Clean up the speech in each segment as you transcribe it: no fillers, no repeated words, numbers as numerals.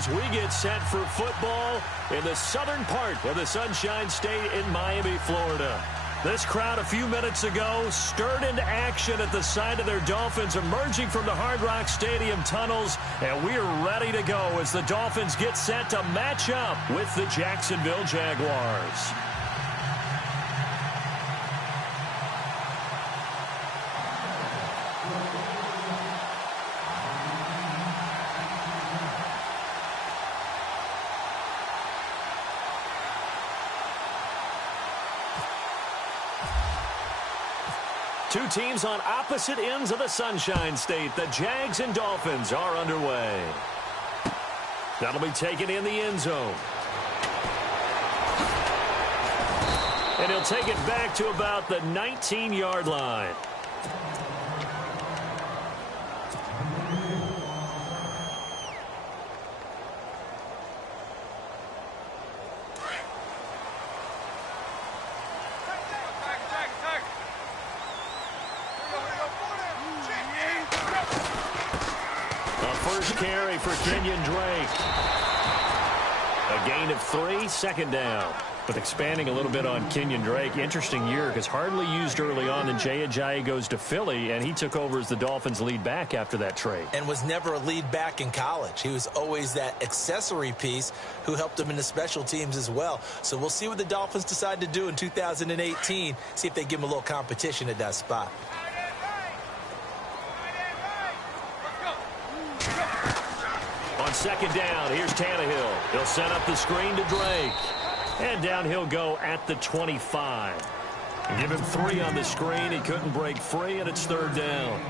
as we get set for football in the southern part of the Sunshine State in Miami, Florida. This crowd a few minutes ago stirred into action at the side of their Dolphins emerging from the Hard Rock Stadium tunnels, and we are ready to go as the Dolphins get set to match up with the Jacksonville Jaguars. Two teams on opposite ends of the Sunshine State. The Jags and Dolphins are underway. That'll be taken in the end zone. And he'll take it back to about the 19-yard line. Carry for Kenyon Drake. A gain of 3, second down. But expanding a little bit on Kenyon Drake, interesting year because hardly used early on. Then Jay goes to Philly, and he took over as the Dolphins' lead back after that trade. And was never a lead back in college. He was always that accessory piece who helped him in the special teams as well. So we'll see what the Dolphins decide to do in 2018, see if they give him a little competition at that spot. On second down, here's Tannehill. He'll set up the screen to Drake. And down he'll go at the 25. Give him 3 on the screen. He couldn't break free, and it's third down.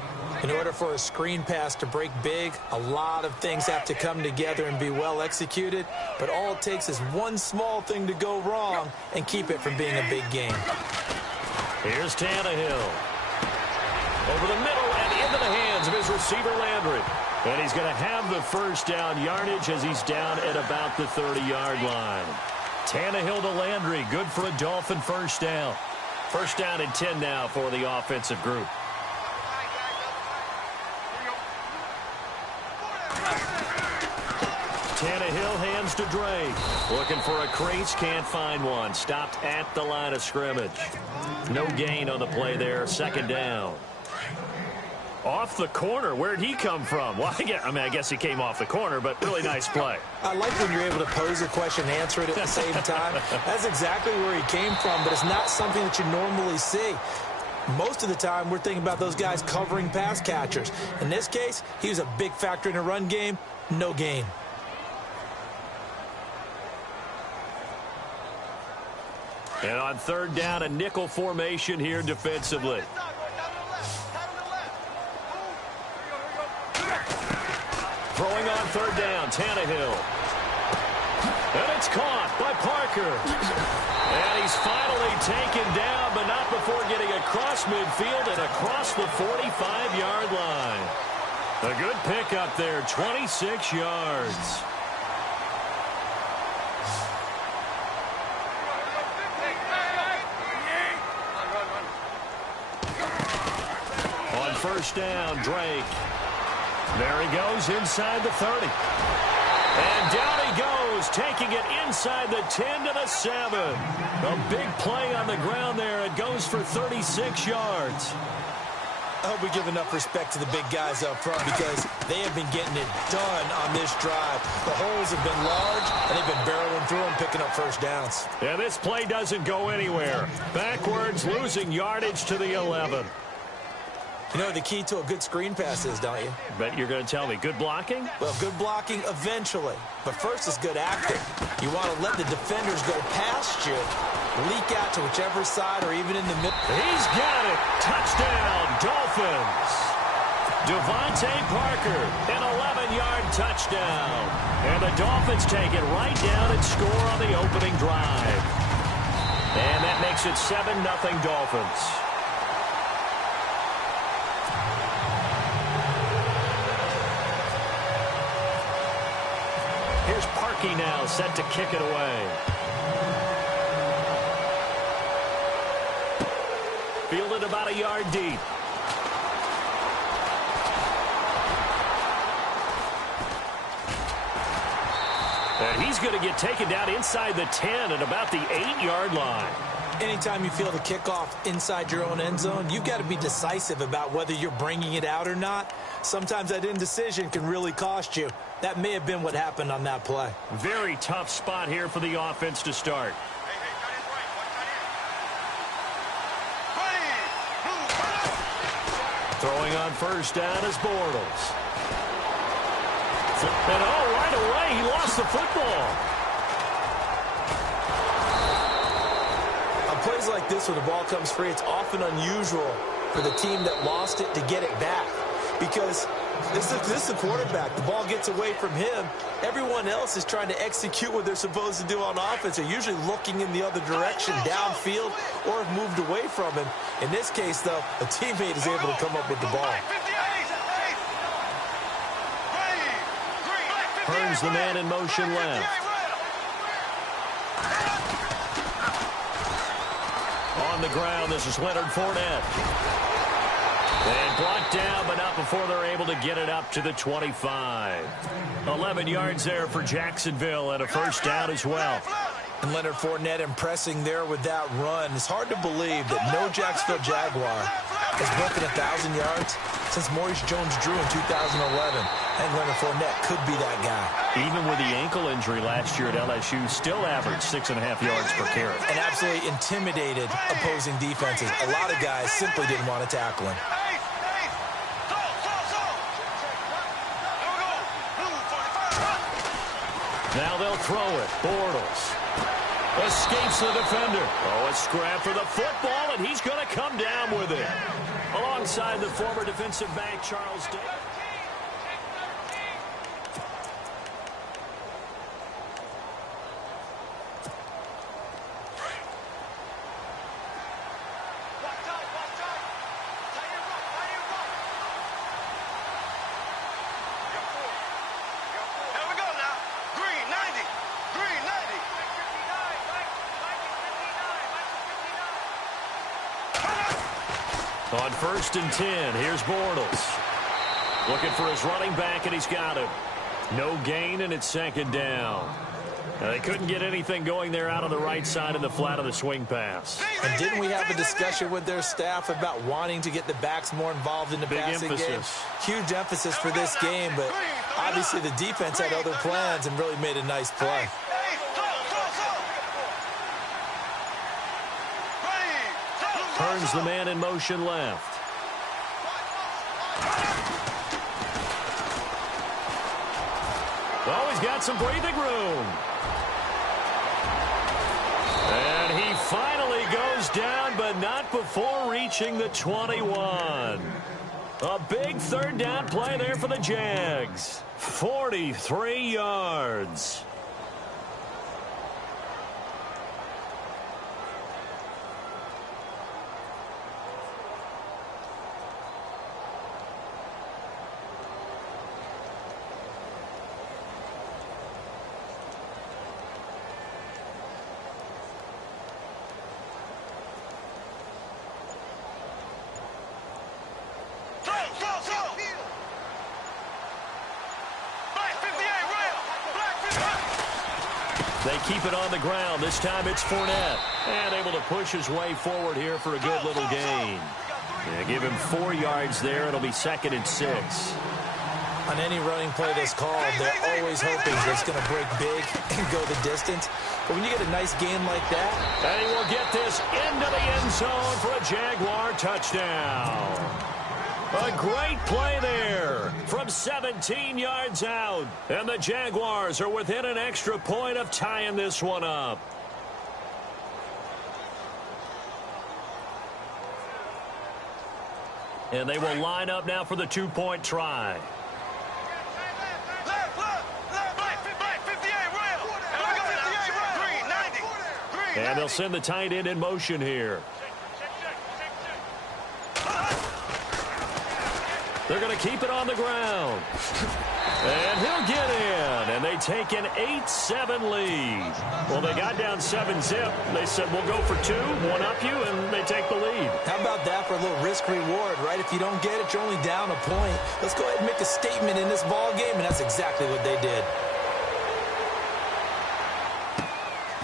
In order for a screen pass to break big, a lot of things have to come together and be well executed. But all it takes is one small thing to go wrong and keep it from being a big game. Here's Tannehill. Over the middle and into the hands of his receiver, Landry. And he's going to have the first down yardage as he's down at about the 30-yard line. Tannehill to Landry, good for a Dolphin first down. First down and 10 now for the offensive group. Tannehill hands to Drake. Looking for a crease, can't find one. Stopped at the line of scrimmage. No gain on the play there, second down. Off the corner. Where'd he come from? Well, I guess he came off the corner, but really nice play. I like when you're able to pose a question and answer it at the same time. That's exactly where he came from, but it's not something that you normally see. Most of the time, we're thinking about those guys covering pass catchers. In this case, he was a big factor in the run game. No gain. And on third down, a nickel formation here defensively. Throwing on third down, Tannehill. And it's caught by Parker. And he's finally taken down, but not before getting across midfield and across the 45-yard line. A good pickup there, 26 yards. On first down, Drake. There he goes inside the 30. And down he goes, taking it inside the 10 to the 7. A big play on the ground there. It goes for 36 yards. I hope we give enough respect to the big guys up front because they have been getting it done on this drive. The holes have been large, and they've been barreling through them, picking up first downs. Yeah, this play doesn't go anywhere. Backwards, losing yardage to the 11. You know the key to a good screen pass is, don't you? Bet you're going to tell me. Good blocking? Well, good blocking eventually. But first is good acting. You want to let the defenders go past you, leak out to whichever side or even in the middle. He's got it. Touchdown, Dolphins. Devontae Parker, an 11-yard touchdown. And the Dolphins take it right down and score on the opening drive. And that makes it 7-0 Dolphins. Here's Parkey now, set to kick it away. Fielded about a yard deep. And he's going to get taken down inside the 10 at about the 8-yard line. Anytime you feel the kickoff inside your own end zone, you've got to be decisive about whether you're bringing it out or not. Sometimes that indecision can really cost you. That may have been what happened on that play. Very tough spot here for the offense to start. Throwing on first down is Bortles. And right away, he lost the football. On plays like this where the ball comes free, it's often unusual for the team that lost it to get it back. Because this is the quarterback. The ball gets away from him. Everyone else is trying to execute what they're supposed to do on offense. They're usually looking in the other direction, downfield, or have moved away from him. In this case, though, a teammate is able to come up with the ball. Hearns the man in motion left. On the ground, this is Leonard Fournette. And blocked down, but not before they're able to get it up to the 25. 11 yards there for Jacksonville and a first down as well. And Leonard Fournette impressing there with that run. It's hard to believe that no Jacksonville Jaguar has broken 1,000 yards since Maurice Jones-Drew in 2011. And Leonard Fournette could be that guy. Even with the ankle injury last year at LSU, still averaged 6.5 yards per carry. And absolutely intimidated opposing defenses. A lot of guys simply didn't want to tackle him. Now they'll throw it. Bortles escapes the defender. A scrap for the football, and he's going to come down with it. Alongside the former defensive back, Charles Day. On first and 10, here's Bortles. Looking for his running back, and he's got him. No gain, and it's second down. Now, they couldn't get anything going there out on the right side of the flat of the swing pass. And didn't we have a discussion with their staff about wanting to get the backs more involved in the passing game? Huge emphasis for this game, but obviously the defense had other plans and really made a nice play. Hearns the man in motion left. Oh, he's got some breathing room. And he finally goes down, but not before reaching the 21. A big third down play there for the Jags. 43 yards. They keep it on the ground. This time it's Fournette. And able to push his way forward here for a good little gain. Yeah, give him 4 yards there. It'll be second and 6. On any running play that's called, they're always hoping that it's going to break big and go the distance. But when you get a nice game like that... And he will get this into the end zone for a Jaguar touchdown. A great play there from 17 yards out. And the Jaguars are within an extra point of tying this one up. And they will line up now for the two-point try. And they'll send the tight end in motion here. They're going to keep it on the ground. And he'll get in. And they take an 8-7 lead. Well, they got down 7-zip. They said, we'll go for 2, one up you, and they take the lead. How about that for a little risk-reward, right? If you don't get it, you're only down a point. Let's go ahead and make a statement in this ball game, and that's exactly what they did.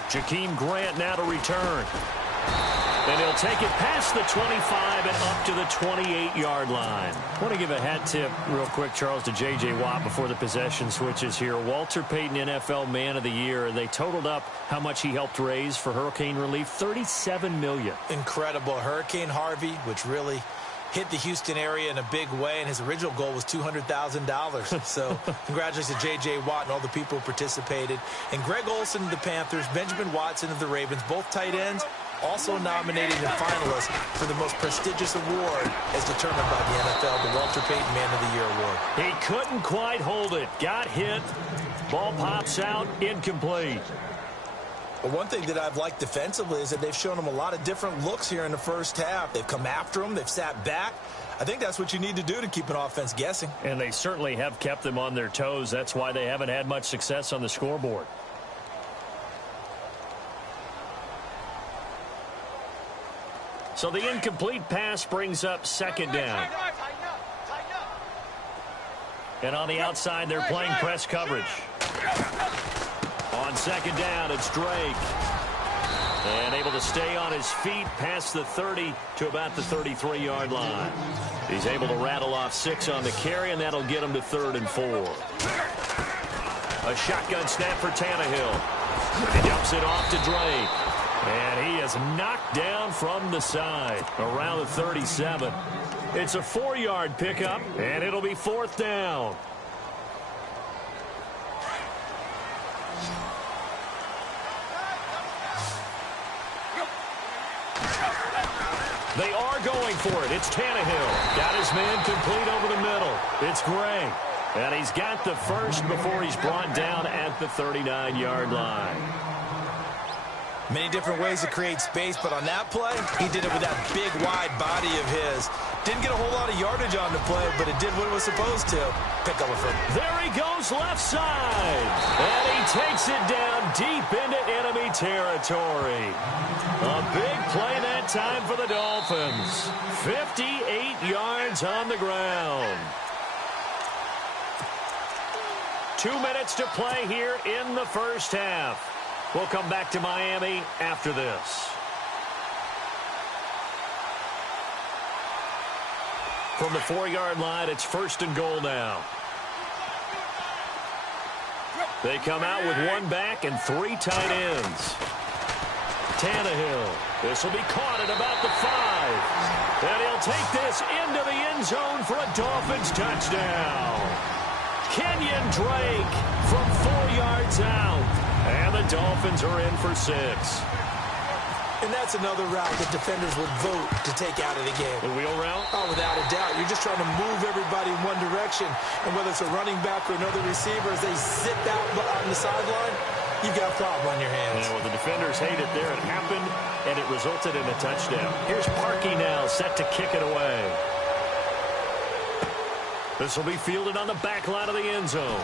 Jakeem Grant now to return. And he'll take it past the 25 and up to the 28-yard line. I want to give a hat tip real quick, Charles, to J.J. Watt before the possession switches here. Walter Payton, NFL Man of the Year. They totaled up how much he helped raise for hurricane relief, $37 million. Incredible. Hurricane Harvey, which really hit the Houston area in a big way, and his original goal was $200,000. So congratulations to J.J. Watt and all the people who participated. And Greg Olsen of the Panthers, Benjamin Watson of the Ravens, both tight ends, also nominated and finalists for the most prestigious award as determined by the NFL, the Walter Payton Man of the Year Award. He couldn't quite hold it. Got hit. Ball pops out. Incomplete. But one thing that I've liked defensively is that they've shown him a lot of different looks here in the first half. They've come after him. They've sat back. I think that's what you need to do to keep an offense guessing. And they certainly have kept them on their toes. That's why they haven't had much success on the scoreboard. So the incomplete pass brings up second down. And on the outside, they're playing press coverage. On second down, it's Drake. And able to stay on his feet past the 30 to about the 33-yard line. He's able to rattle off 6 on the carry, and that'll get him to 3rd and 4. A shotgun snap for Tannehill. He dumps it off to Drake. And he is knocked down from the side around the 37. It's a 4-yard pickup, and it'll be 4th down. They are going for it. It's Tannehill. Got his man complete over the middle. It's Gray. And he's got the first before he's brought down at the 39-yard line. Many different ways to create space, but on that play, he did it with that big, wide body of his. Didn't get a whole lot of yardage on the play, but it did what it was supposed to. Pick up a foot. There he goes left side. And he takes it down deep into enemy territory. A big play that time for the Dolphins. 58 yards on the ground. 2 minutes to play here in the first half. We'll come back to Miami after this. From the 4-yard line, it's 1st and goal now. They come out with 1 back and 3 tight ends. Tannehill. This will be caught at about the 5. And he'll take this into the end zone for a Dolphins touchdown. Kenyon Drake from 4 yards out. And the Dolphins are in for 6. And that's another route that defenders would vote to take out of the game. The wheel route? Oh, without a doubt. You're just trying to move everybody in one direction. And whether it's a running back or another receiver, as they zip out on the sideline, you've got a problem on your hands. Yeah, well, the defenders hate it there. It happened, and it resulted in a touchdown. Here's Parkey now, set to kick it away. This will be fielded on the back line of the end zone.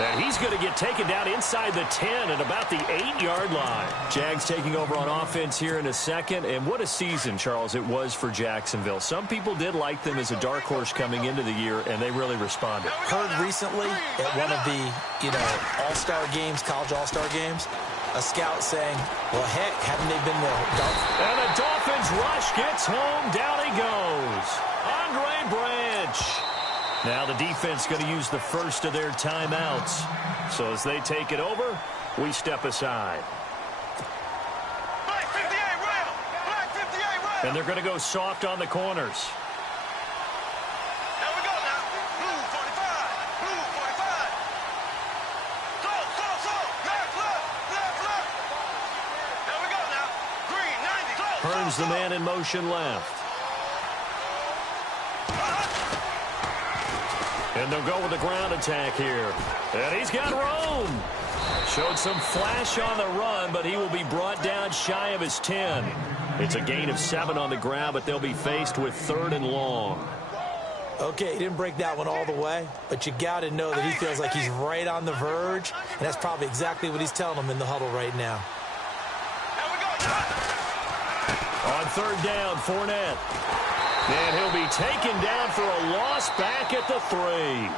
And he's going to get taken down inside the 10 at about the 8-yard line. Jags taking over on offense here in a second. And what a season, Charles, it was for Jacksonville. Some people did like them as a dark horse coming into the year, and they really responded. Heard recently at one of the, all-star games, college all-star games, a scout saying, well, heck, haven't they been the Dolphins? And the Dolphins rush gets home. Down he goes. Andre Branch. Now the defense going to use the first of their timeouts. So as they take it over, we step aside. Black 58 round. Black 58 round. And they're going to go soft on the corners. There we go now. Blue 45. Blue 45. Go. Left. There we go now. Green 90. Hearns the man in motion left. And they'll go with the ground attack here. And he's got room. Showed some flash on the run, but he will be brought down shy of his 10. It's a gain of 7 on the ground, but they'll be faced with 3rd and long. Okay, he didn't break that one all the way, but you got to know that he feels like he's right on the verge, and that's probably exactly what he's telling them in the huddle right now. On 3rd down, Fournette. And he'll be taken down for a loss back at the 3.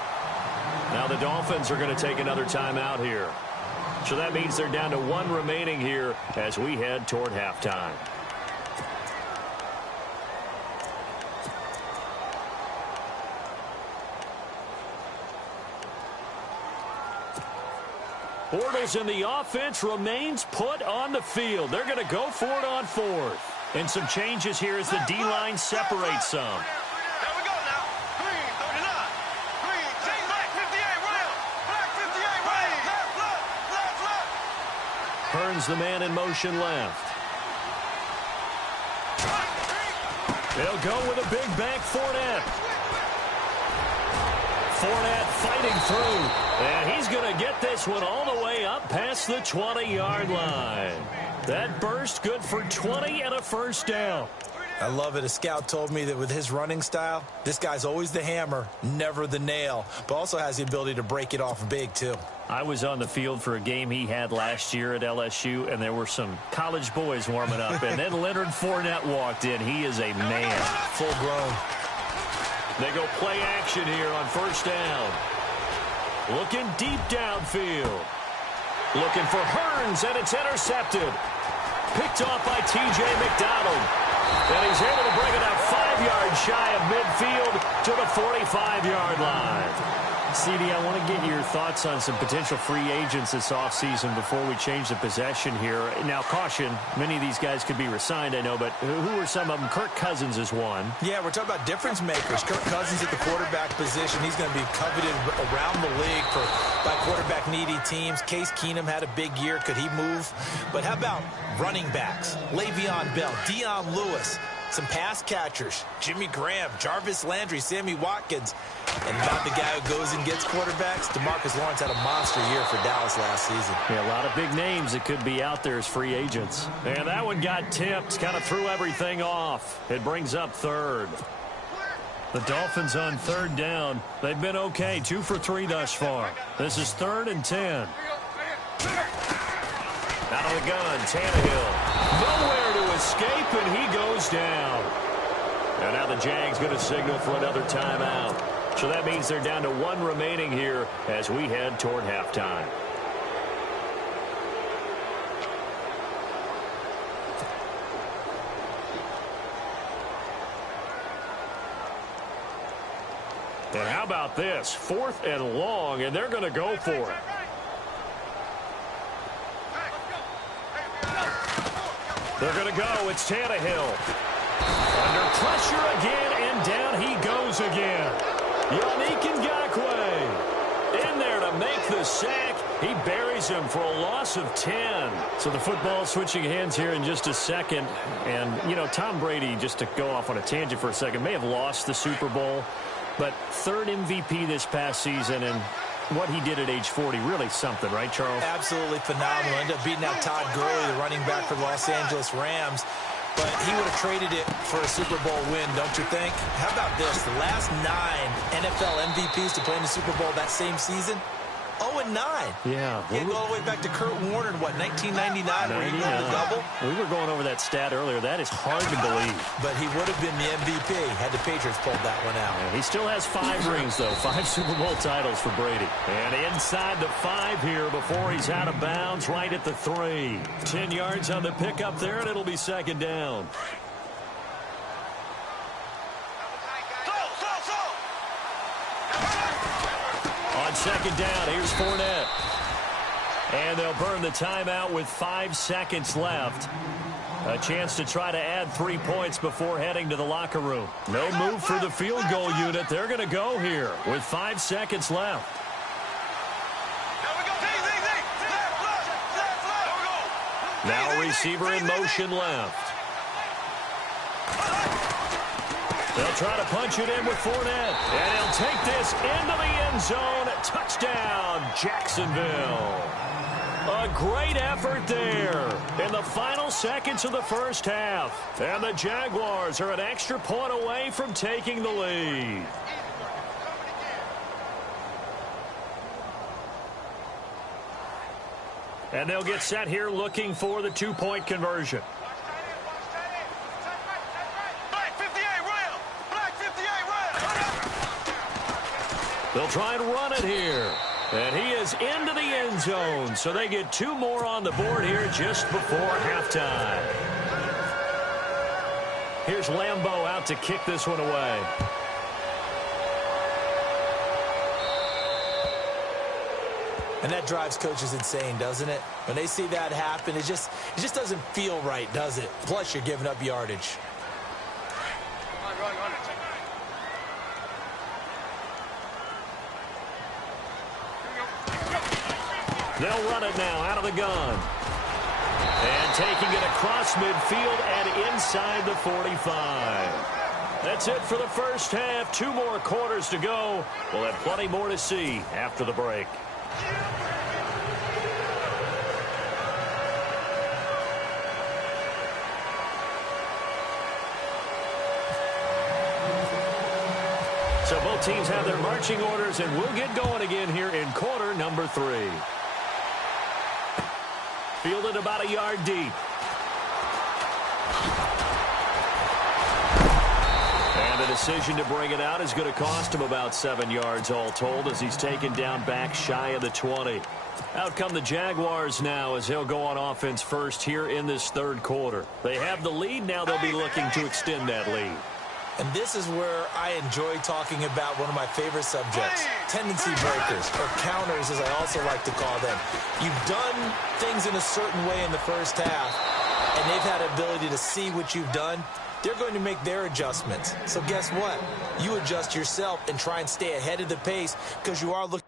Now the Dolphins are going to take another timeout here. So that means they're down to 1 remaining here as we head toward halftime. Bortles in the offense remains put on the field. They're going to go for it on 4th. And some changes here as the D-line separates some. There we go now. Green, 39. Green, change back, 58, rail. Black, 58, rail. Left. Hearns the man in motion left. They'll go with a big back Fournette. Fournette fighting through. And he's going to get this one all the way up past the 20-yard line. That burst good for 20 and a first down. I love it. A scout told me that with his running style, this guy's always the hammer, never the nail, but also has the ability to break it off big, too. I was on the field for a game he had last year at LSU, and there were some college boys warming up, and then Leonard Fournette walked in. He is a man. Full grown. They go play action here on first down. Looking deep downfield. Looking for Hearns, and it's intercepted. Picked off by T.J. McDonald. And he's able to bring it out 5 yards shy of midfield to the 45-yard line. CD, I want to get your thoughts on some potential free agents this offseason before we change the possession here. Now, caution, many of these guys could be re-signed, I know, but who are some of them? Kirk Cousins is one. Yeah, we're talking about difference makers. Kirk Cousins at the quarterback position. He's going to be coveted around the league by quarterback-needy teams. Case Keenum had a big year. Could he move? But how about running backs? Le'Veon Bell, Dion Lewis, some pass catchers, Jimmy Graham, Jarvis Landry, Sammy Watkins. And about the guy who goes and gets quarterbacks, DeMarcus Lawrence had a monster year for Dallas last season. Yeah, a lot of big names that could be out there as free agents. And that one got tipped, kind of threw everything off. It brings up 3rd. The Dolphins on 3rd down. They've been okay, 2 for 3 thus far. This is 3rd and 10. Out of the gun, Tannehill. Nowhere to escape, and he goes down. And now the Jags going to signal for another timeout. So that means they're down to 1 remaining here as we head toward halftime. And how about this? 4th and long, and they're going to go for it. They're going to go. It's Tannehill. Under pressure again, and down he goes again. Yannick Ngakoue in there to make the sack. He buries him for a loss of 10. So the football switching hands here in just a second. And, you know, Tom Brady, just to go off on a tangent for a second, may have lost the Super Bowl, but 3rd MVP this past season, and what he did at age 40, really something, right, Charles? Absolutely phenomenal. Ended up beating out Todd Gurley, the running back for the Los Angeles Rams. But he would have traded it for a Super Bowl win, don't you think? How about this? The last 9 NFL MVPs to play in the Super Bowl that same season, 0-9. Yeah. You go all the way back to Kurt Warner in, what, 1999, where he won the double? We were going over that stat earlier. That is hard to believe. But he would have been the MVP had the Patriots pulled that one out. Yeah, he still has 5 rings, though. 5 Super Bowl titles for Brady. And inside the 5 here before he's out of bounds, right at the 3. 10 yards on the pickup there, and it'll be 2nd down. On 2nd down, here's Fournette. And they'll burn the timeout with 5 seconds left. A chance to try to add 3 points before heading to the locker room. No move for the field goal unit. They're going to go here with 5 seconds left. Now a receiver in motion left. They'll try to punch it in with Fournette. And he'll take this into the end zone. Touchdown, Jacksonville. A great effort there in the final seconds of the first half. And the Jaguars are an extra point away from taking the lead. And they'll get set here looking for the 2-point conversion. They'll try and run it here. And he is into the end zone. So they get 2 more on the board here just before halftime. Here's Lambeau out to kick this one away. And that drives coaches insane, doesn't it? When they see that happen, it just doesn't feel right, does it? Plus, you're giving up yardage. They'll run it now out of the gun. And taking it across midfield and inside the 45. That's it for the first half. 2 more quarters to go. We'll have plenty more to see after the break. So both teams have their marching orders, and we'll get going again here in quarter number 3. Fielded about a yard deep. And the decision to bring it out is going to cost him about 7 yards all told as he's taken down back shy of the 20. Out come the Jaguars now as they'll go on offense first here in this 3rd quarter. They have the lead. Now they'll be looking to extend that lead. And this is where I enjoy talking about one of my favorite subjects, tendency breakers, or counters as I also like to call them. You've done things in a certain way in the first half, and they've had the ability to see what you've done. They're going to make their adjustments. So guess what? You adjust yourself and try and stay ahead of the pace because you are looking.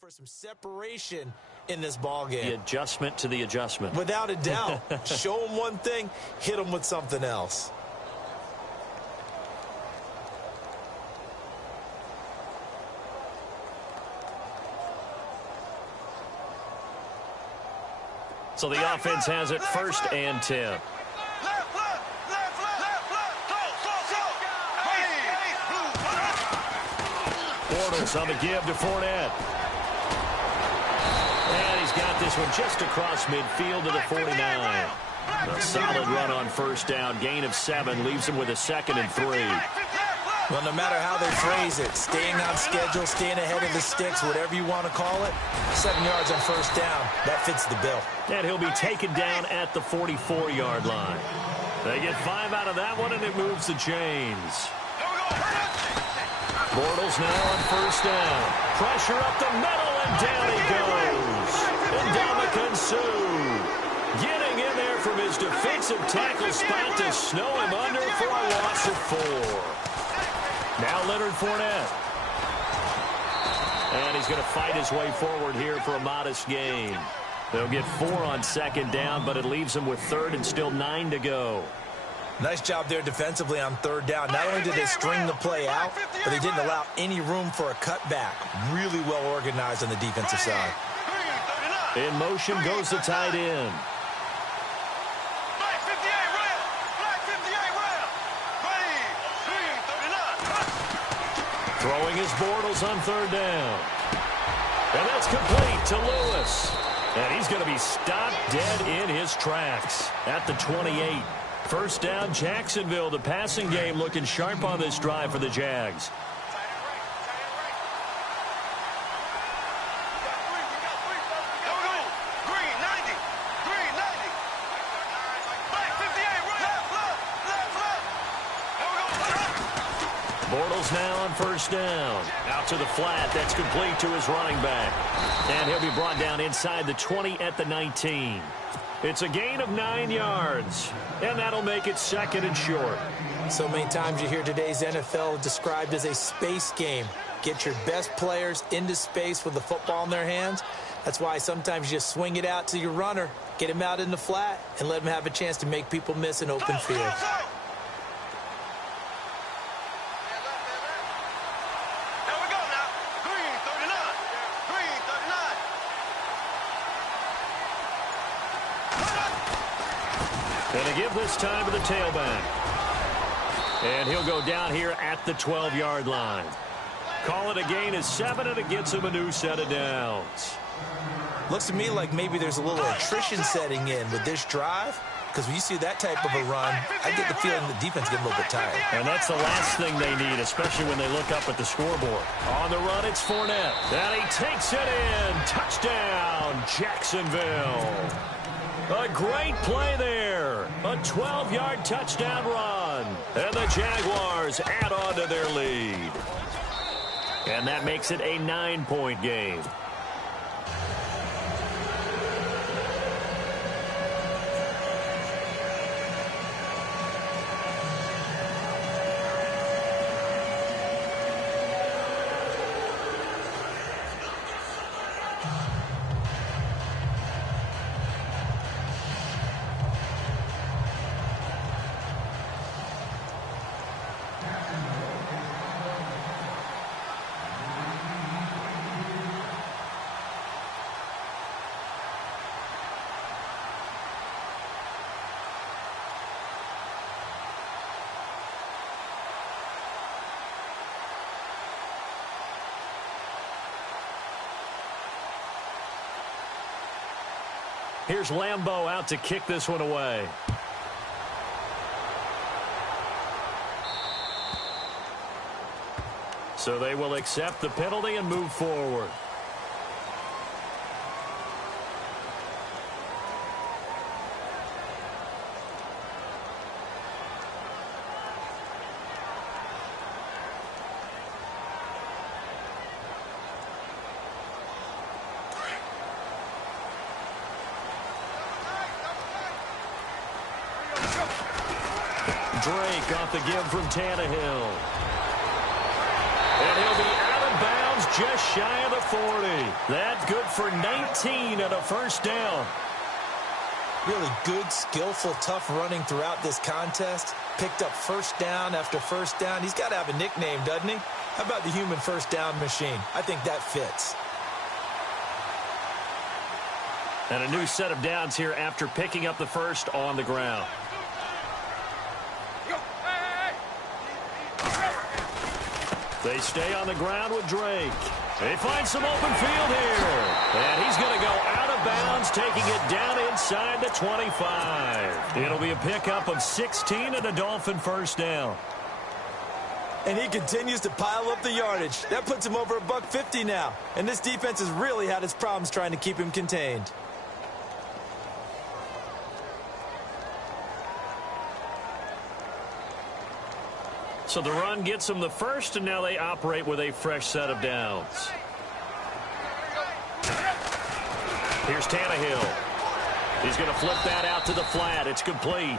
For some separation in this ball game. The adjustment to the adjustment. Without a doubt. Show them one thing, hit them with something else. So the offense has it 1st and 10. Bortles on the give to Fournette. And he's got this one just across midfield to the 49. A solid run on 1st down. Gain of 7 leaves him with a 2nd and 3. Well, no matter how they phrase it, staying on schedule, staying ahead of the sticks, whatever you want to call it, 7 yards on 1st down, that fits the bill. And he'll be taken down at the 44-yard line. They get 5 out of that one, and it moves the chains. Bortles now on 1st down. Pressure up the middle, and down he goes. And Ndamukong Suh getting in there from his defensive tackle spot to snow him under for a loss of 4. Now Leonard Fournette. And he's going to fight his way forward here for a modest gain. They'll get 4 on 2nd down, but it leaves him with 3rd and still 9 to go. Nice job there defensively on 3rd down. Not only did they string the play out, but they didn't allow any room for a cutback. Really well organized on the defensive side. In motion goes the tight end. Throwing his Bortles on 3rd down. And that's complete to Lewis. And he's going to be stopped dead in his tracks at the 28. First down, Jacksonville. The passing game looking sharp on this drive for the Jags. Bortles now on first down. Out to the flat. That's complete to his running back. And he'll be brought down inside the 20 at the 19. It's a gain of 9 yards. And that'll make it second and short. So many times you hear today's NFL described as a space game. Get your best players into space with the football in their hands. That's why sometimes you just swing it out to your runner, get him out in the flat, and let him have a chance to make people miss an open field. And a give this time to the tailback. And he'll go down here at the 12-yard line. Call it a gain of 7, and it gets him a new set of downs. Looks to me like maybe there's a little attrition setting in with this drive, because when you see that type of a run, I get the feeling the defense getting a little bit tired. And that's the last thing they need, especially when they look up at the scoreboard. On the run, it's Fournette. And he takes it in. Touchdown, Jacksonville. A great play there. A 12-yard touchdown run. And the Jaguars add on to their lead. And that makes it a 9-point game. Here's Lambeau out to kick this one away. So they will accept the penalty and move forward. Drake off the give from Tannehill. And he'll be out of bounds just shy of the 40. That's good for 19 and a first down. Really good, skillful, tough running throughout this contest. Picked up first down after first down. He's got to have a nickname, doesn't he? How about the human first down machine? I think that fits. And a new set of downs here after picking up the first on the ground. They stay on the ground with Drake. They find some open field here. And he's going to go out of bounds, taking it down inside the 25. It'll be a pickup of 16 and a Dolphin first down. And he continues to pile up the yardage. That puts him over $150 now. And this defense has really had its problems trying to keep him contained. So the run gets them the first, and now they operate with a fresh set of downs. Here's Tannehill. He's going to flip that out to the flat. It's complete.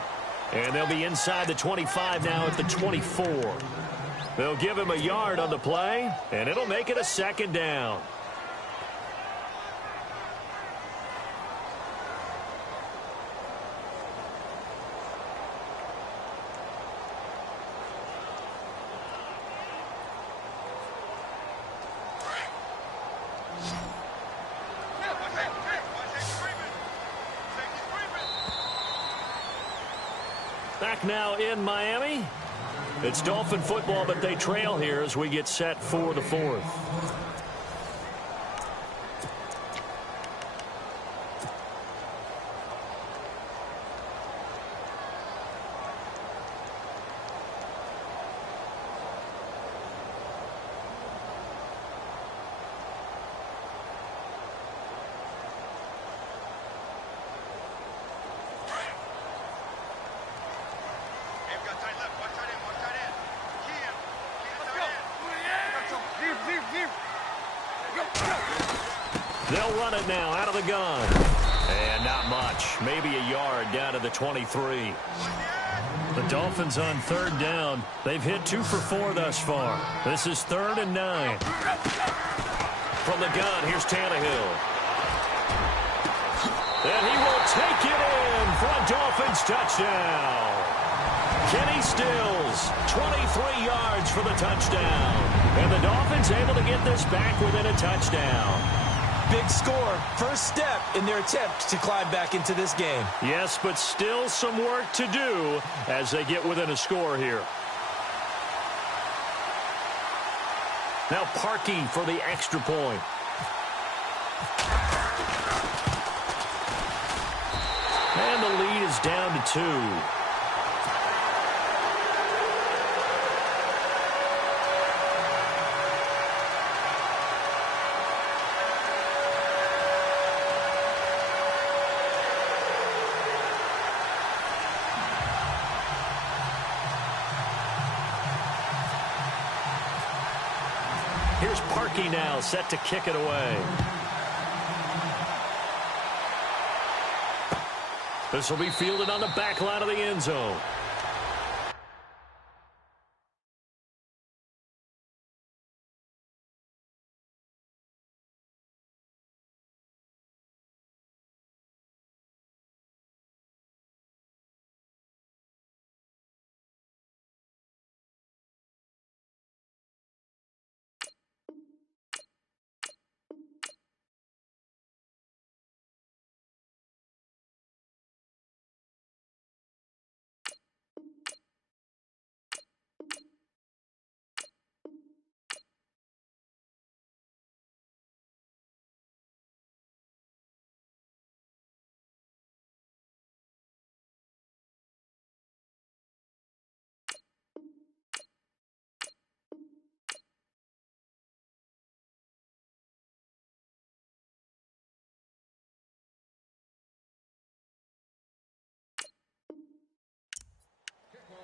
And they'll be inside the 25 now at the 24. They'll give him a yard on the play, and it'll make it a second down. Back now in Miami. It's Dolphin football, but they trail here as we get set for the fourth. They'll run it now out of the gun. And not much. Maybe a yard down to the 23. The Dolphins on third down. They've hit 2 for 4 thus far. This is 3rd and 9. From the gun, here's Tannehill. And he will take it in for a Dolphins touchdown. Kenny Stills, 23 yards for the touchdown. And the Dolphins able to get this back within a touchdown. Big score, first step in their attempt to climb back into this game. Yes, but still some work to do as they get within a score here. Now Parkey for the extra point. And the lead is down to 2. Here's Parkey now, set to kick it away. This will be fielded on the back line of the end zone.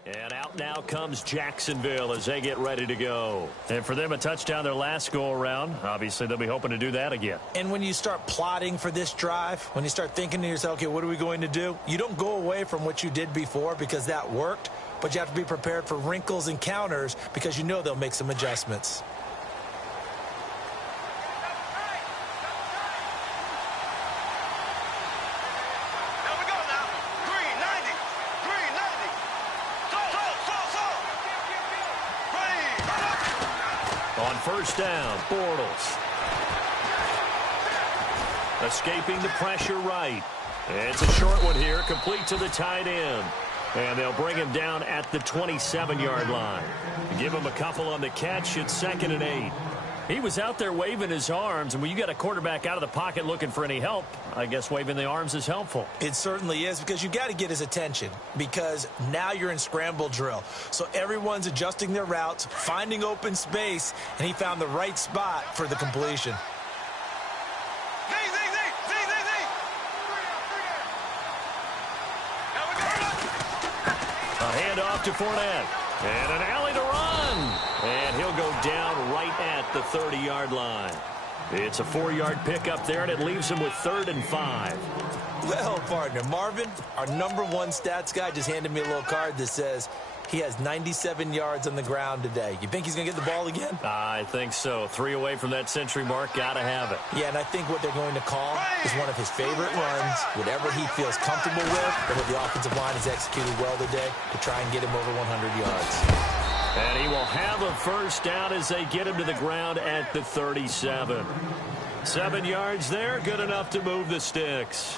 And out now comes Jacksonville as they get ready to go. And for them, a touchdown their last go-around. Obviously, they'll be hoping to do that again. And when you start plotting for this drive, when you start thinking to yourself, okay, what are we going to do? You don't go away from what you did before because that worked, but you have to be prepared for wrinkles and counters because you know they'll make some adjustments. On first down, Bortles. Escaping the pressure right. It's a short one here, complete to the tight end. And they'll bring him down at the 27-yard line. Give him a couple on the catch. It's 2nd and 8. He was out there waving his arms, and when you got a quarterback out of the pocket looking for any help, I guess waving the arms is helpful. It certainly is, because you got to get his attention, because now you're in scramble drill. So everyone's adjusting their routes, finding open space, and he found the right spot for the completion. A handoff to Fournette. And an alley to run. And he'll go down right at the 30-yard line. It's a 4-yard pickup there, and it leaves him with 3rd and 5. Well, partner, Marvin, our #1 stats guy, just handed me a little card that says he has 97 yards on the ground today. You think he's going to get the ball again? I think so. 3 away from that century mark. Got to have it. Yeah, and I think what they're going to call is one of his favorite runs, whatever he feels comfortable with, and what the offensive line has executed well today to try and get him over 100 yards. And he will have a first down as they get him to the ground at the 37. 7 yards there, good enough to move the sticks.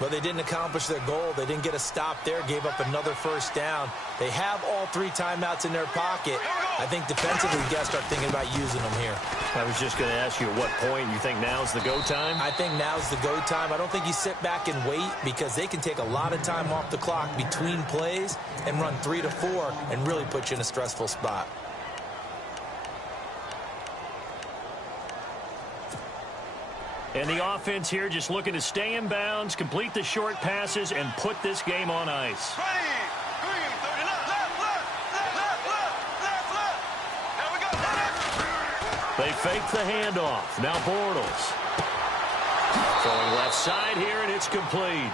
But they didn't accomplish their goal. They didn't get a stop there, gave up another first down. They have all 3 timeouts in their pocket. I think defensively, you got to start thinking about using them here. I was just going to ask you at what point you think now's the go time? I think now's the go time. I don't think you sit back and wait, because they can take a lot of time off the clock between plays and run 3 to 4 and really put you in a stressful spot. And the offense here just looking to stay in bounds, complete the short passes, and put this game on ice. They fake the handoff. Now Bortles. Throwing left side here, and it's complete.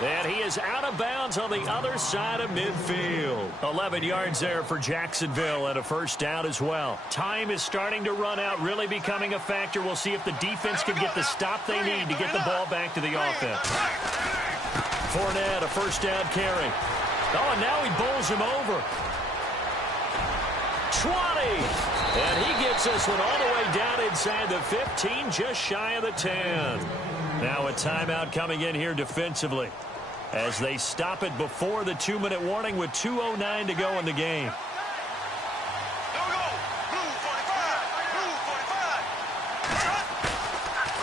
And he is out of bounds on the other side of midfield. 11 yards there for Jacksonville and a first down as well. Time is starting to run out, really becoming a factor. We'll see if the defense can get the stop they need to get the ball back to the offense. Fournette, a first down carry. Oh, and now he bowls him over. 20. And he gets this one all the way down inside the 15, just shy of the 10. Now a timeout coming in here defensively as they stop it before the 2-minute warning with 2:09 to go in the game.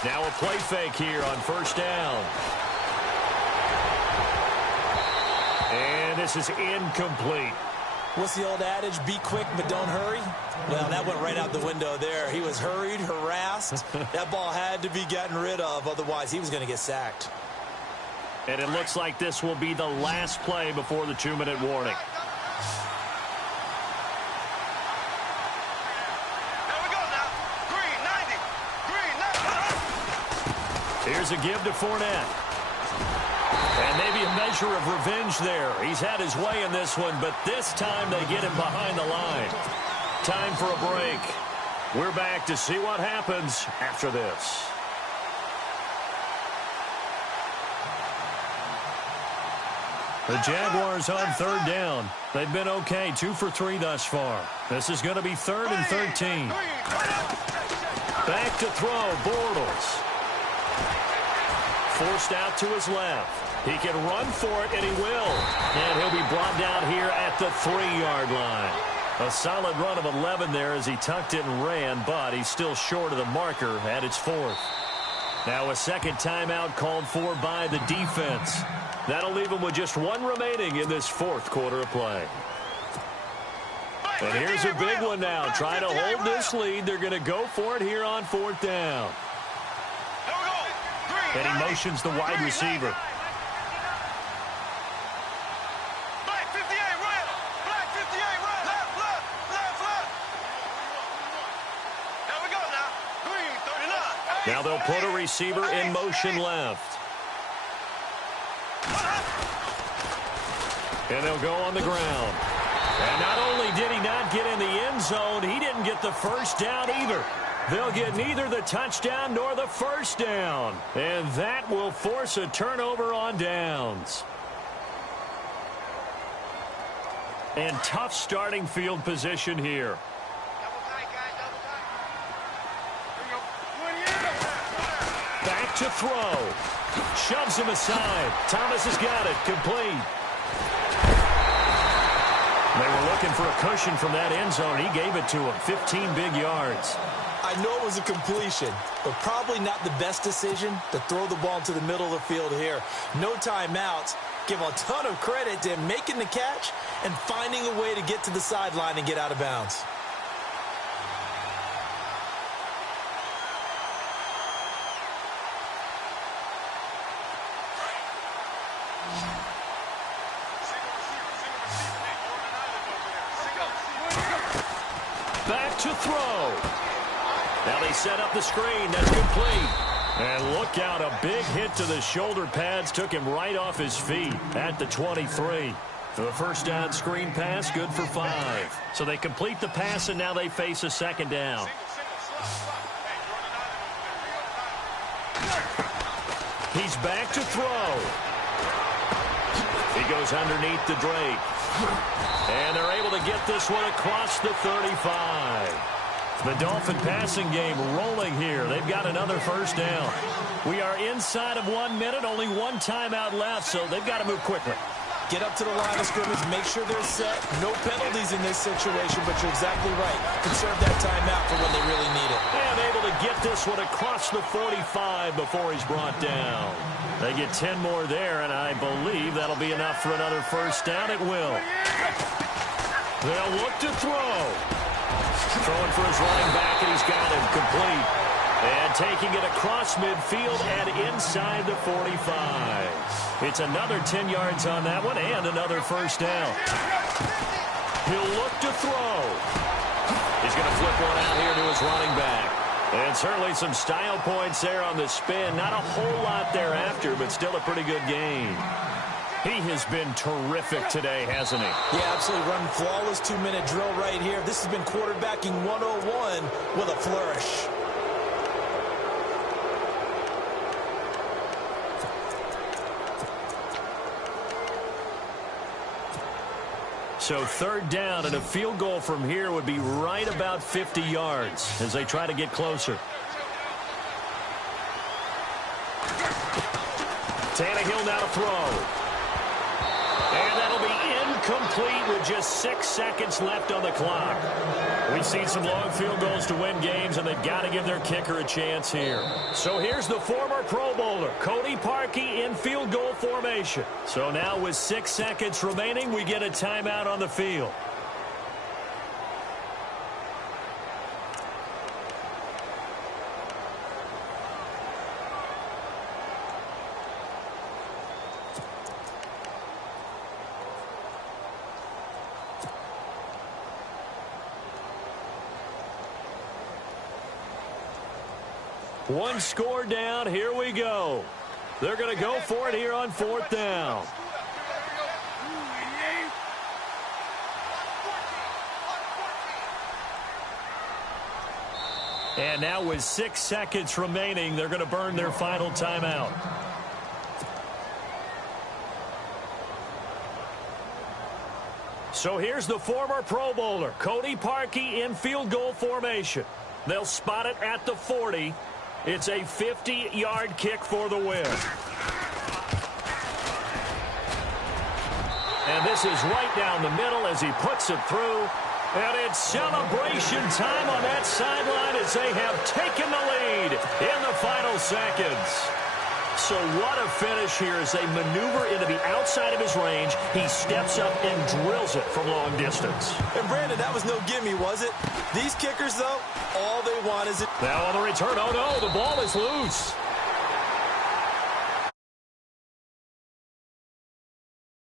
Now a play fake here on first down. And this is incomplete. What's the old adage? Be quick, but don't hurry. Well, that went right out the window there. He was hurried, harassed. That ball had to be gotten rid of. Otherwise, he was going to get sacked. And it looks like this will be the last play before the 2-minute warning. There we go now. Green, 90. Green, 90. Here's a give to Fournette. And maybe a measure of revenge there. He's had his way in this one, but this time they get him behind the line. Time for a break. We're back to see what happens after this. The Jaguars on third down. They've been okay, 2 for 3 thus far. This is going to be 3rd and 13. Back to throw, Bortles. Forced out to his left. He can run for it, and he will. And he'll be brought down here at the 3-yard line. A solid run of 11 there as he tucked it and ran, but he's still short of the marker at its 4th. Now a second timeout called for by the defense. That'll leave him with just 1 remaining in this 4th quarter of play. And here's a big one now. Trying to hold this lead. They're going to go for it here on 4th down. And he motions the wide receiver. Black 58, right. Black 58, right. Left, left, left, left. There we go now. Green, 39. Now they'll put a receiver in motion left. And they'll go on the ground. And not only did he not get in the end zone, he didn't get the first down either. They'll get neither the touchdown nor the first down. And that will force a turnover on downs. And tough starting field position here. Back to throw. Shoves him aside. Thomas has got it. Complete. They were looking for a cushion from that end zone. He gave it to him. 15 big yards. I know it was a completion, but probably not the best decision to throw the ball to the middle of the field here. No timeouts. Give a ton of credit to him making the catch and finding a way to get to the sideline and get out of bounds. Back to throw. Now they set up the screen. That's complete. And look out, a big hit to the shoulder pads. Took him right off his feet at the 23. The first down screen pass, good for 5. So they complete the pass, and now they face a second down. He's back to throw. He goes underneath to Drake. And they're able to get this one across the 35. The Dolphin passing game rolling here. They've got another first down. We are inside of 1 minute, only 1 timeout left, so they've got to move quickly. Get up to the line of scrimmage, make sure they're set. No penalties in this situation, but you're exactly right. Conserve that timeout for when they really need it. And able to get this one across the 45 before he's brought down. They get 10 more there, and I believe that'll be enough for another first down. It will. They'll look to throw. Throwing for his running back, and he's got him complete. And taking it across midfield and inside the 45. It's another 10 yards on that one and another first down. He'll look to throw. He's going to flip one out here to his running back. And certainly some style points there on the spin. Not a whole lot thereafter, but still a pretty good game. He has been terrific today, hasn't he? Yeah, absolutely. Running flawless 2-minute drill right here. This has been quarterbacking 101 with a flourish. So third down, and a field goal from here would be right about 50 yards as they try to get closer. Tannehill now to throw. And that'll be incomplete with just 6 seconds left on the clock. We've seen some long field goals to win games, and they've got to give their kicker a chance here. So here's the former Pro Bowler, Cody Parkey, in field goal formation. So now with 6 seconds remaining, we get a timeout on the field. One score down. Here we go. They're going to go for it here on fourth down. And now with 6 seconds remaining, they're going to burn their final timeout. So here's the former Pro Bowler, Cody Parkey, in field goal formation. They'll spot it at the 40. It's a 50-yard kick for the win. And this is right down the middle as he puts it through. And it's celebration time on that sideline as they have taken the lead in the final seconds. So what a finish here as they maneuver into the outside of his range. He steps up and drills it from long distance. And Brandon, that was no gimme, was it? These kickers, though, all they want is it. Now on the return, oh no, the ball is loose.